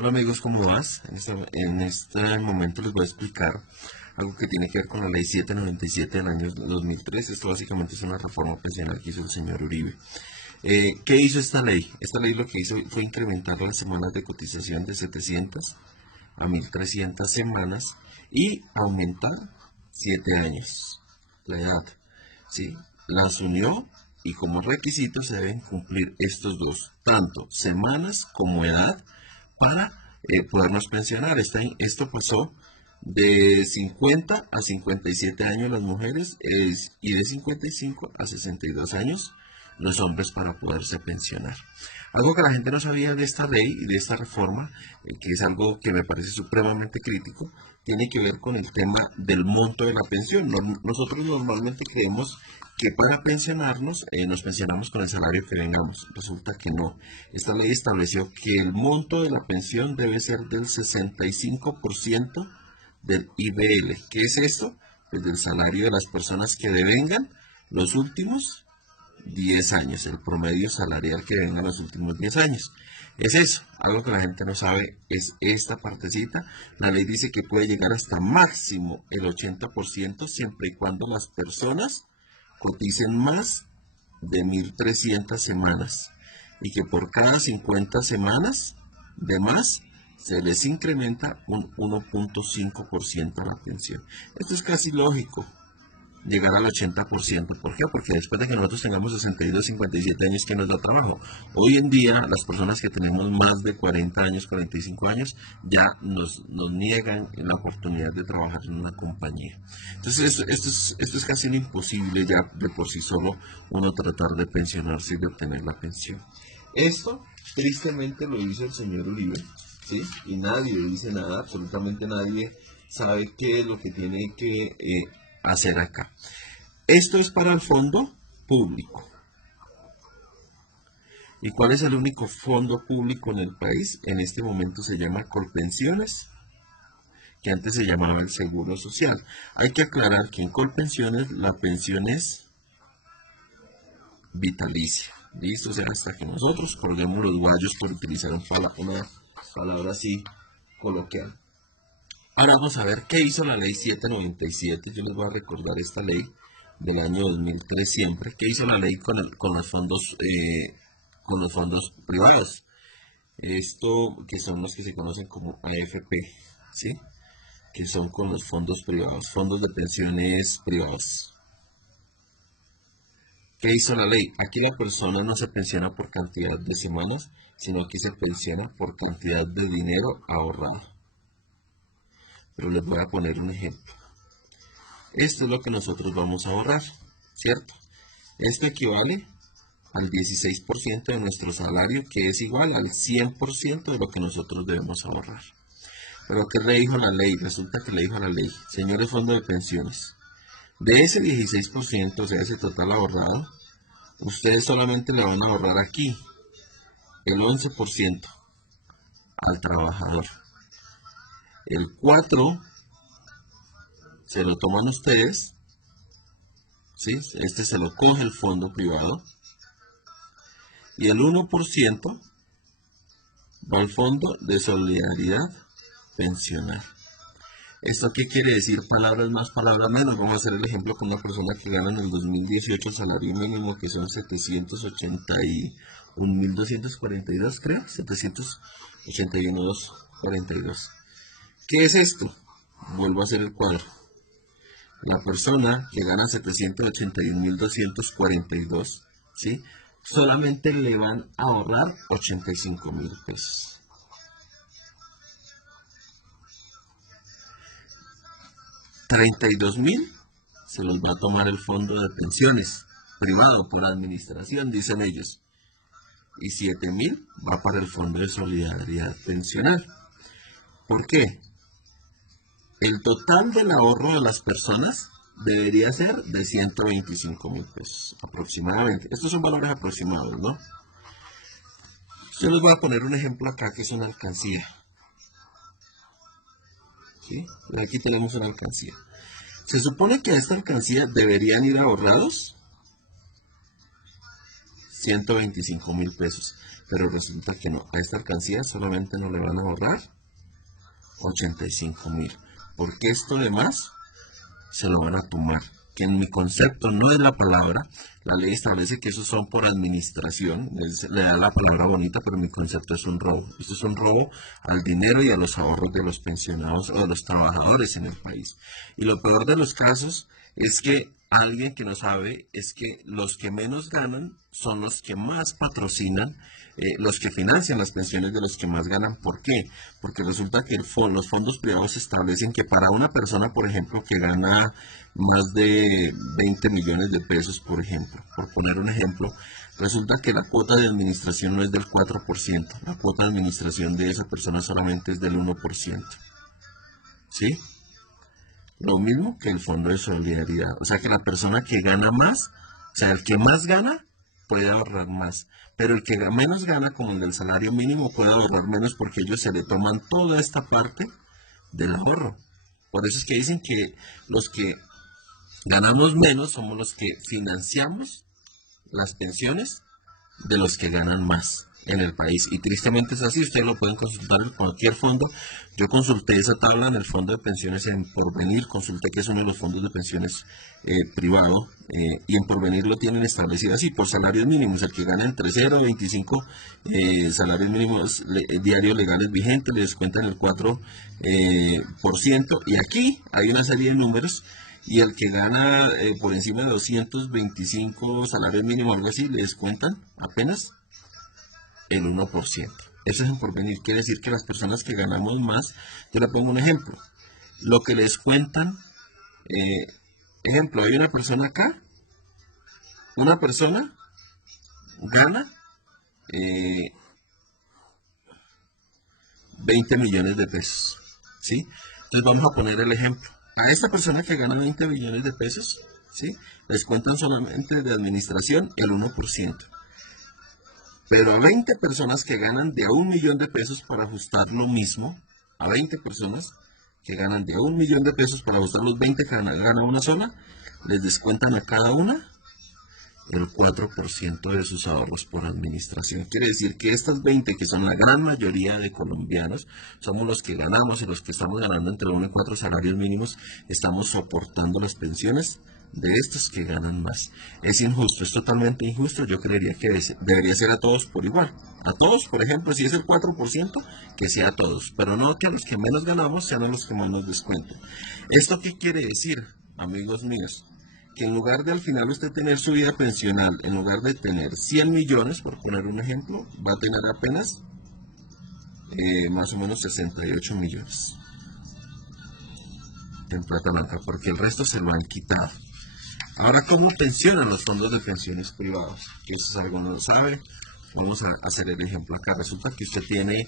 Hola amigos, ¿cómo vas? En este momento les voy a explicar algo que tiene que ver con la ley 797 del año 2003. Esto básicamente es una reforma pensional que hizo el señor Uribe. ¿Qué hizo esta ley? Esta ley lo que hizo fue incrementar las semanas de cotización de 700 a 1300 semanas y aumentar 7 años la edad. ¿Sí? Las unió y como requisito se deben cumplir estos dos, tanto semanas como edad para podernos pensionar. Esto pasó de 50 a 57 años las mujeres y de 55 a 62 años los hombres para poderse pensionar. Algo que la gente no sabía de esta ley y de esta reforma, que es algo que me parece supremamente crítico, tiene que ver con el tema del monto de la pensión. Nosotros normalmente creemos que para pensionarnos nos pensionamos con el salario que vengamos. Resulta que no. Esta ley estableció que el monto de la pensión debe ser del 65% del IBL. ¿Qué es esto? Pues del salario de las personas que devengan los últimos 10 años, el promedio salarial que venga en los últimos 10 años. Es eso, algo que la gente no sabe es esta partecita. La ley dice que puede llegar hasta máximo el 80% siempre y cuando las personas coticen más de 1300 semanas y que por cada 50 semanas de más se les incrementa un 1.5% la pensión. Esto es casi lógico, llegar al 80%. ¿Por qué? Porque después de que nosotros tengamos 62, 57 años, ¿que nos da trabajo? Hoy en día, las personas que tenemos más de 40 años, 45 años, ya nos niegan la oportunidad de trabajar en una compañía. Entonces, esto es casi imposible ya de por sí solo uno tratar de pensionarse y de obtener la pensión. Esto, tristemente, lo hizo el señor Uribe, ¿sí? Y nadie dice nada, absolutamente nadie sabe qué es lo que tiene que hacer acá. Esto es para el fondo público. ¿Y cuál es el único fondo público en el país? En este momento se llama Colpensiones, que antes se llamaba el Seguro Social. Hay que aclarar que en Colpensiones la pensión es vitalicia. ¿Listo? O sea, hasta que nosotros colguemos los guayos, por utilizar una palabra así coloquial. Ahora vamos a ver qué hizo la ley 797. Yo les voy a recordar esta ley del año 2003 siempre. ¿Qué hizo la ley con los fondos privados? Esto que son los que se conocen como AFP, ¿sí? Que son con los fondos privados, fondos de pensiones privados. ¿Qué hizo la ley? Aquí la persona no se pensiona por cantidad de semanas, sino que se pensiona por cantidad de dinero ahorrado. Pero les voy a poner un ejemplo. Esto es lo que nosotros vamos a ahorrar, ¿cierto? Esto equivale al 16% de nuestro salario, que es igual al 100% de lo que nosotros debemos ahorrar. Pero ¿qué le dijo la ley? Resulta que le dijo a la ley, señores fondos de pensiones, de ese 16%, o sea, ese total ahorrado, ustedes solamente le van a ahorrar aquí el 11% al trabajador. El 4% se lo toman ustedes, ¿sí? Este se lo coge el fondo privado. Y el 1% va al fondo de solidaridad pensional. ¿Esto qué quiere decir? Palabras más, palabras menos. Vamos a hacer el ejemplo con una persona que gana en el 2018 el salario mínimo, que son 781.242, creo. 781.242. ¿Qué es esto? Vuelvo a hacer el cuadro. La persona que gana 781.242, ¿sí? Solamente le van a ahorrar 85.000 pesos. 32.000 se los va a tomar el fondo de pensiones privado por administración, dicen ellos. Y 7.000 va para el fondo de solidaridad pensional. ¿Por qué? El total del ahorro de las personas debería ser de 125.000 pesos aproximadamente. Estos son valores aproximados, ¿no? Yo les voy a poner un ejemplo acá que es una alcancía. ¿Sí? Aquí tenemos una alcancía. Se supone que a esta alcancía deberían ir ahorrados 125 mil pesos. Pero resulta que no, a esta alcancía solamente no le van a ahorrar 85 mil. Porque esto de más se lo van a tomar. Que en mi concepto no es la palabra. La ley establece que esos son por administración. Le da la palabra bonita, pero en mi concepto es un robo. Esto es un robo al dinero y a los ahorros de los pensionados o de los trabajadores en el país. Y lo peor de los casos es que alguien que no sabe es que los que menos ganan son los que más patrocinan, los que financian las pensiones de los que más ganan. ¿Por qué? Porque resulta que los fondos privados establecen que para una persona, por ejemplo, que gana más de 20 millones de pesos, por ejemplo, por poner un ejemplo, resulta que la cuota de administración no es del 4%, la cuota de administración de esa persona solamente es del 1%. ¿Sí? Lo mismo que el fondo de solidaridad. O sea que la persona que gana más, o sea, el que más gana, puede ahorrar más. Pero el que menos gana, como el del salario mínimo, puede ahorrar menos porque ellos se le toman toda esta parte del ahorro. Por eso es que dicen que los que ganamos menos somos los que financiamos las pensiones de los que ganan más en el país. Y tristemente es así, ustedes lo pueden consultar en cualquier fondo. Yo consulté esa tabla en el fondo de pensiones en Porvenir, consulté que es uno de los fondos de pensiones privado, y en Porvenir lo tienen establecido así, por salarios mínimos, el que gana entre 0 y 25 salarios mínimos diarios legales vigentes, le descuentan el 4%, y aquí hay una serie de números, y el que gana por encima de 225 salarios mínimos, algo así, le descuentan apenas el 1%. Eso es en Porvenir. Quiere decir que las personas que ganamos más, yo le pongo un ejemplo. Lo que les cuentan, ejemplo, hay una persona acá, una persona gana 20 millones de pesos. ¿Sí? Entonces vamos a poner el ejemplo. A esta persona que gana 20 millones de pesos, ¿sí? Les cuentan solamente de administración el 1%. Pero a 20 personas que ganan de a 1 millón de pesos para ajustar lo mismo, a 20 personas que ganan de a 1 millón de pesos para ajustar los 20 que gana una sola, les descuentan a cada una el 4% de sus ahorros por administración. Quiere decir que estas 20, que son la gran mayoría de colombianos, somos los que ganamos y los que estamos ganando entre 1 y 4 salarios mínimos, estamos soportando las pensiones de estos que ganan más. Es injusto, es totalmente injusto. Yo creería que debería ser a todos por igual. A todos, por ejemplo, si es el 4%, que sea a todos, pero no que los que menos ganamos sean los que más nos descuenten. ¿Esto qué quiere decir, amigos míos? Que en lugar de al final usted tener su vida pensional, en lugar de tener 100 millones, por poner un ejemplo, va a tener apenas más o menos 68 millones en plata blanca, porque el resto se lo han quitado. Ahora, ¿cómo pensionan los fondos de pensiones privados? Que eso es algo no lo sabe. Vamos a hacer el ejemplo acá. Resulta que usted tiene,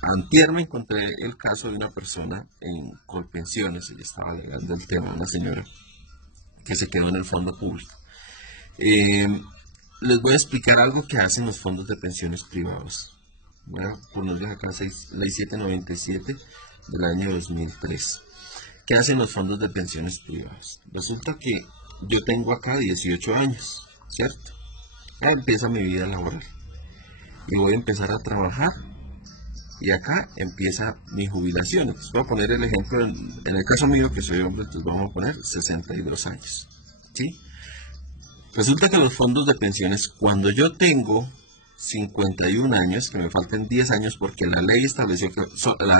antier me encontré el caso de una persona en Colpensiones, ella estaba alegando el tema, una señora que se quedó en el fondo público. Les voy a explicar algo que hacen los fondos de pensiones privados. Voy a ponerles acá ley 797 del año 2003. ¿Qué hacen los fondos de pensiones privados? Resulta que yo tengo acá 18 años, ¿cierto? Ya empieza mi vida laboral y voy a empezar a trabajar, y acá empieza mi jubilación. Entonces voy a poner el ejemplo, en el caso mío que soy hombre, entonces vamos a poner 62 años, ¿sí? Resulta que los fondos de pensiones, cuando yo tengo 51 años, que me falten 10 años porque la ley estableció que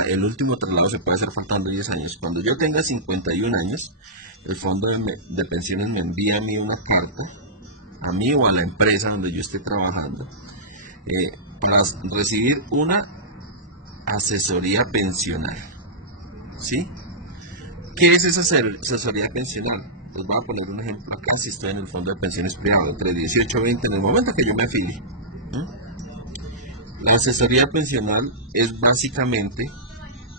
el último traslado se puede hacer faltando 10 años. Cuando yo tenga 51 años, el fondo de pensiones me envía a mí una carta, a mí o a la empresa donde yo esté trabajando, para recibir una asesoría pensional. ¿Sí? ¿Qué es esa asesoría pensional? Les voy a poner un ejemplo acá, si estoy en el fondo de pensiones privado, entre 18 y 20, en el momento que yo me afilie. La asesoría pensional es básicamente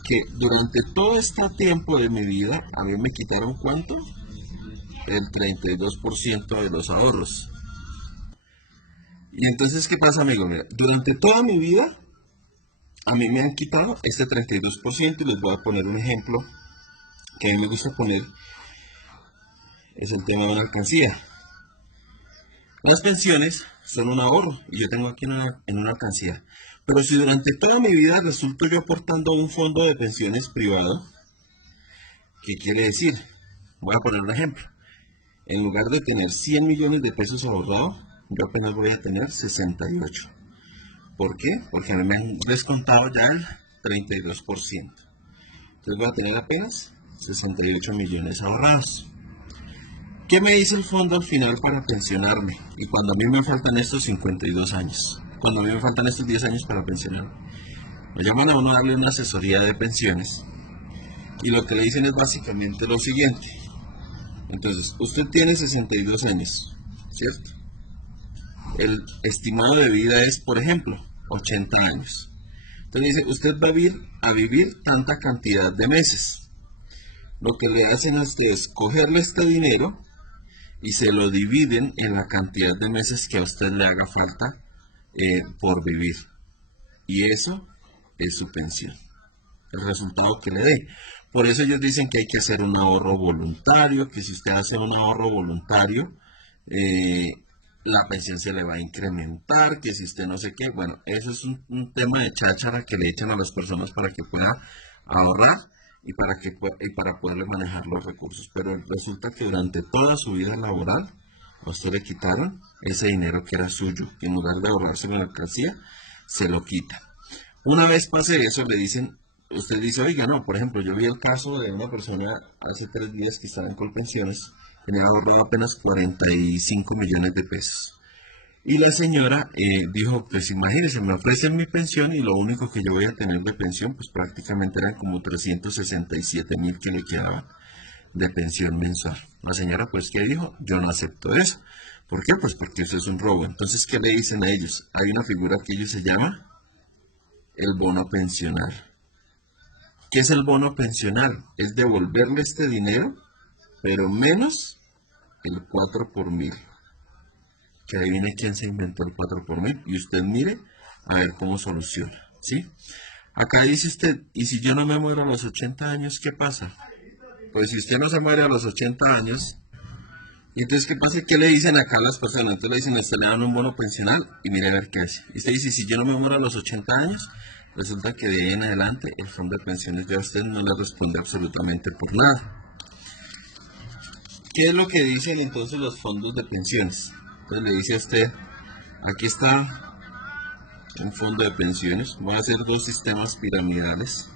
que durante todo este tiempo de mi vida, a mí me quitaron ¿cuánto? El 32% de los ahorros. Y entonces, ¿qué pasa, amigo? Mira, durante toda mi vida, a mí me han quitado este 32%, y les voy a poner un ejemplo que a mí me gusta poner, es el tema de la alcancía. Las pensiones son un ahorro y yo tengo aquí en una alcancía. Pero si durante toda mi vida resulto yo aportando a un fondo de pensiones privado, ¿qué quiere decir? Voy a poner un ejemplo. En lugar de tener 100 millones de pesos ahorrados, yo apenas voy a tener 68. ¿Por qué? Porque a mí me han descontado ya el 32%. Entonces voy a tener apenas 68 millones ahorrados. ¿Qué me dice el fondo al final para pensionarme? Y cuando a mí me faltan estos 52 años, cuando a mí me faltan estos 10 años para pensionarme, me llaman a uno a darle una asesoría de pensiones y lo que le dicen es básicamente lo siguiente. Entonces, usted tiene 62 años, ¿cierto? El estimado de vida es, por ejemplo, 80 años. Entonces dice, usted va a vivir tanta cantidad de meses. Lo que le hacen a usted es cogerle este dinero y se lo dividen en la cantidad de meses que a usted le haga falta por vivir. Y eso es su pensión, el resultado que le dé. Por eso ellos dicen que hay que hacer un ahorro voluntario, que si usted hace un ahorro voluntario, la pensión se le va a incrementar, que si usted no sé qué. Bueno, eso es un tema de cháchara que le echan a las personas para que pueda ahorrar y para poderle manejar los recursos. Pero resulta que durante toda su vida laboral, a usted le quitaron ese dinero que era suyo, que en lugar de ahorrarse en la alcancía, se lo quita. Una vez pase eso, le dicen, usted dice, oiga, no, por ejemplo, yo vi el caso de una persona hace 3 días que estaba en Colpensiones, tenía ahorrado apenas 45 millones de pesos. Y la señora dijo, pues imagínense, me ofrecen mi pensión y lo único que yo voy a tener de pensión, pues prácticamente eran como 367.000 que le quedaban de pensión mensual. La señora, pues, ¿qué dijo? Yo no acepto eso. ¿Por qué? Pues porque eso es un robo. Entonces, ¿qué le dicen a ellos? Hay una figura que ellos se llama el bono pensional. ¿Qué es el bono pensional? Es devolverle este dinero, pero menos el 4 por mil. Que adivine quién se inventó el 4 por mil. Y usted mire a ver cómo soluciona. ¿Sí? Acá dice usted, ¿y si yo no me muero a los 80 años, qué pasa? Pues si usted no se muere a los 80 años, y entonces, ¿qué pasa? ¿Qué le dicen acá a las personas? Entonces le dicen, usted le dan un bono pensional y mire a ver qué hace. Y usted dice, si yo no me muero a los 80 años, resulta que de ahí en adelante el fondo de pensiones de usted no le responde absolutamente por nada. ¿Qué es lo que dicen entonces los fondos de pensiones? Entonces le dice a usted, aquí está un fondo de pensiones, voy a hacer 2 sistemas piramidales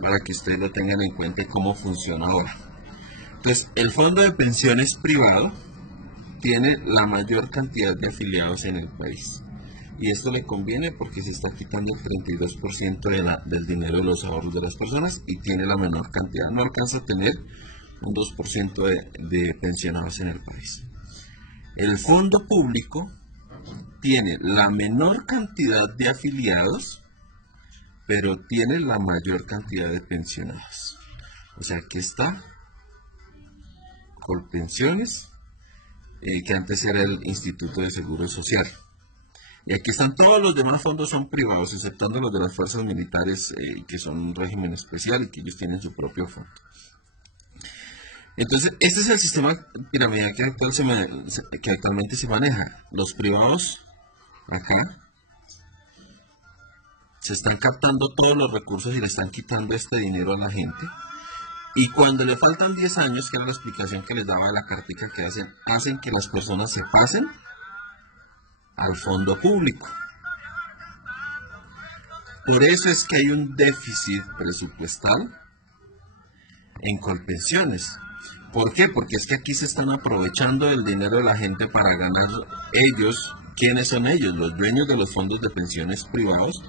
para que ustedes lo tengan en cuenta y cómo funciona ahora. Entonces, el fondo de pensiones privado tiene la mayor cantidad de afiliados en el país. Y esto le conviene porque se está quitando el 32% del dinero de los ahorros de las personas y tiene la menor cantidad. No alcanza a tener un 2% de pensionados en el país. El fondo público tiene la menor cantidad de afiliados, pero tiene la mayor cantidad de pensionados. O sea, aquí está Colpensiones, que antes era el Instituto de Seguro Social. Y aquí están todos los demás fondos, son privados, exceptando los de las fuerzas militares, que son un régimen especial y que ellos tienen su propio fondo. Entonces, este es el sistema piramidal que actualmente se maneja. Los privados, acá, se están captando todos los recursos y le están quitando este dinero a la gente. Y cuando le faltan 10 años, que era la explicación que les daba de la cartica que hacen que las personas se pasen al fondo público. Por eso es que hay un déficit presupuestal en Colpensiones. ¿Por qué? Porque es que aquí se están aprovechando del dinero de la gente para ganar ellos. ¿Quiénes son ellos? Los dueños de los fondos de pensiones privados.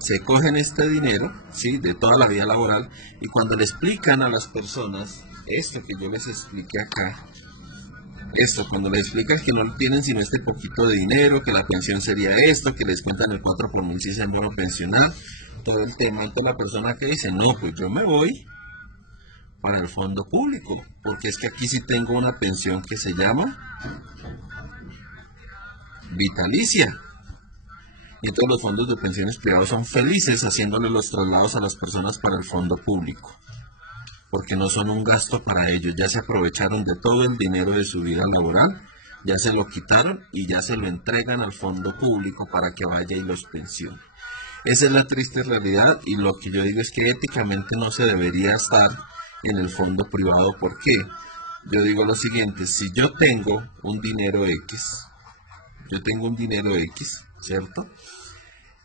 Se cogen este dinero, ¿sí?, de toda la vida laboral, y cuando le explican a las personas esto que yo les expliqué acá, cuando les explican que no tienen sino este poquito de dinero, que la pensión sería esto, que les cuentan el 4 por mil si es el bono pensional, todo el tema, entonces la persona que dice, no, pues yo me voy para el fondo público, porque es que aquí sí tengo una pensión que se llama vitalicia. Y todos los fondos de pensiones privados son felices haciéndole los traslados a las personas para el fondo público, porque no son un gasto para ellos, ya se aprovecharon de todo el dinero de su vida laboral ya se lo quitaron y ya se lo entregan al fondo público para que vaya y los pensione. Esa es la triste realidad y lo que yo digo es que éticamente no se debería estar en el fondo privado. ¿Por qué? Yo digo lo siguiente, si yo tengo un dinero X, ¿cierto?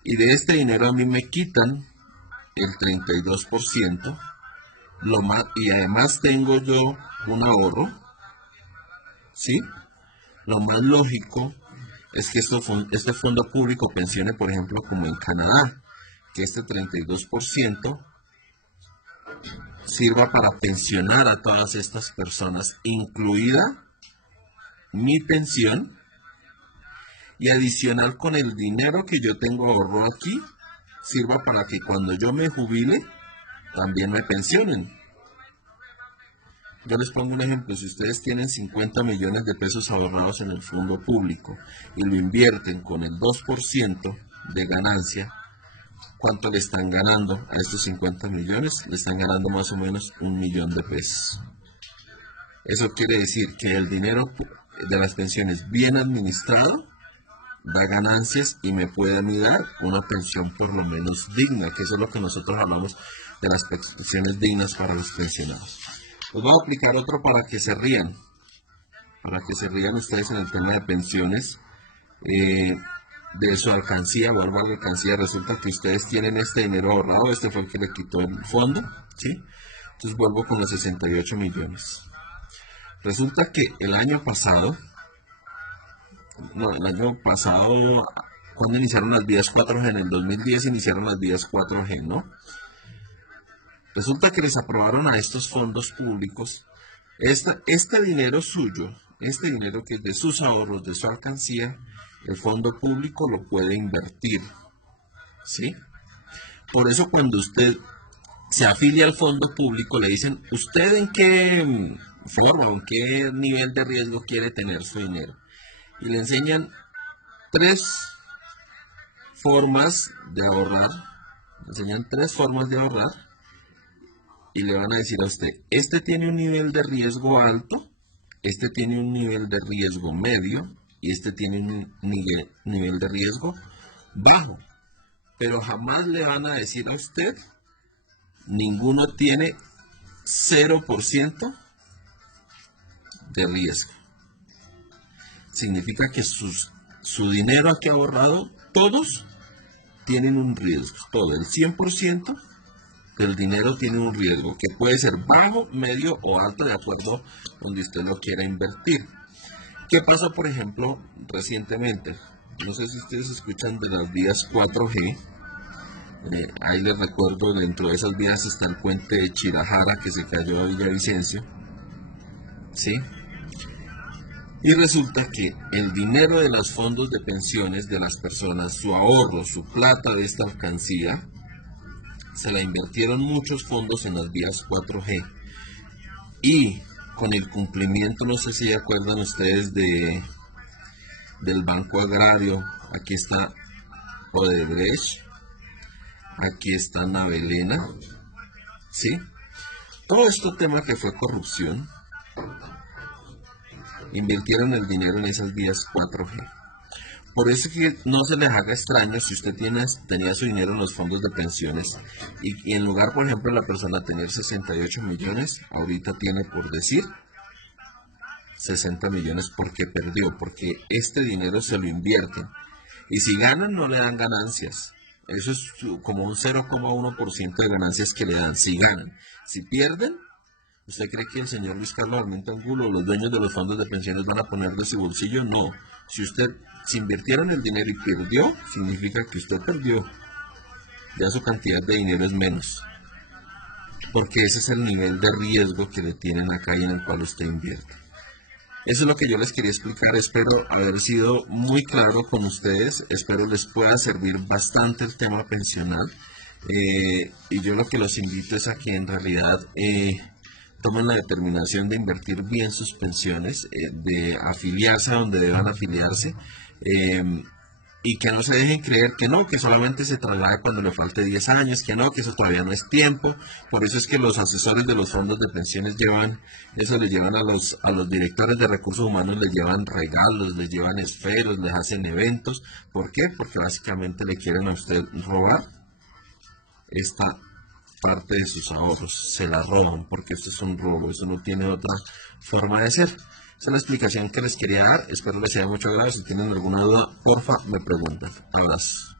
Y de este dinero a mí me quitan el 32%, y además tengo yo un ahorro, ¿sí? Lo más lógico es que este fondo público pensione, por ejemplo, como en Canadá, que este 32% sirva para pensionar a todas estas personas, incluida mi pensión, y adicional con el dinero que yo tengo ahorrado aquí, sirva para que cuando yo me jubile, también me pensionen. Yo les pongo un ejemplo, si ustedes tienen 50 millones de pesos ahorrados en el fondo público y lo invierten con el 2% de ganancia, ¿cuánto le están ganando a estos 50 millones? Le están ganando más o menos 1.000.000 de pesos. Eso quiere decir que el dinero de las pensiones bien administrado da ganancias y me puede a mí dar una pensión por lo menos digna, que eso es lo que nosotros hablamos de las pensiones dignas para los pensionados. Les voy a aplicar otro para que se rían ustedes en el tema de pensiones. De su alcancía, vuelvo a la alcancía, resulta que ustedes tienen este dinero ahorrado, este fue el que le quitó el fondo, ¿sí? Entonces vuelvo con los 68 millones. Resulta que el año pasado, cuando iniciaron las vías 4G, en el 2010 iniciaron las vías 4G, ¿no? Resulta que les aprobaron a estos fondos públicos este dinero suyo, este dinero que es de sus ahorros, de su alcancía, el fondo público lo puede invertir, ¿sí? Por eso cuando usted se afilia al fondo público, le dicen, ¿usted en qué forma o en qué nivel de riesgo quiere tener su dinero? Y le enseñan 3 formas de ahorrar, y le van a decir a usted, este tiene un nivel de riesgo alto, este tiene un nivel de riesgo medio y este tiene un nivel de riesgo bajo. Pero jamás le van a decir a usted, ninguno tiene 0% de riesgo. Significa que su dinero aquí ahorrado, todos tienen un riesgo, todo, el 100% del dinero tiene un riesgo que puede ser bajo, medio o alto de acuerdo donde usted lo quiera invertir. ¿Qué pasó, por ejemplo, recientemente? No sé si ustedes escuchan de las vías 4G. Ahí les recuerdo, dentro de esas vías está el puente de Chirajara que se cayó de Villavicencio, ¿sí? Y resulta que el dinero de los fondos de pensiones de las personas, su ahorro, su plata de esta alcancía, se la invirtieron muchos fondos en las vías 4G. Y con el cumplimiento, no sé si se acuerdan ustedes del Banco Agrario, aquí está Odebrecht, aquí está Navelena, ¿sí? Todo este tema que fue corrupción, invirtieron el dinero en esas vías 4G. Por eso que no se les haga extraño si usted tenía su dinero en los fondos de pensiones y en lugar, por ejemplo, de la persona tener 68 millones, ahorita tiene, por decir, 60 millones porque perdió, porque este dinero se lo invierten. Y si ganan, no le dan ganancias. Eso es como un 0,1% de ganancias que le dan si ganan. Si pierden, ¿usted cree que el señor Luis Carlos Armenta Angulo o los dueños de los fondos de pensiones van a poner de su bolsillo? No. Si invirtieron el dinero y perdió, significa que usted perdió. Ya su cantidad de dinero es menos. Porque ese es el nivel de riesgo que le tienen acá y en el cual usted invierte. Eso es lo que yo les quería explicar. Espero haber sido muy claro con ustedes. Espero les pueda servir bastante el tema pensional. Y yo lo que los invito es a que en realidad tomen la determinación de invertir bien sus pensiones, de afiliarse a donde deban afiliarse. y que no se dejen creer que no, que solamente se traslada cuando le falte 10 años, que no, que eso todavía no es tiempo. Por eso es que los asesores de los fondos de pensiones llevan, eso les llevan a los directores de recursos humanos, les llevan regalos, les llevan esferos, les hacen eventos. ¿Por qué? Porque básicamente le quieren a usted robar esta parte de sus ahorros, se la roban, porque esto es un robo, eso no tiene otra forma de ser. Esa es la explicación que les quería dar, espero les sea de mucho agrado. Si tienen alguna duda, porfa, me preguntan. Abrazos.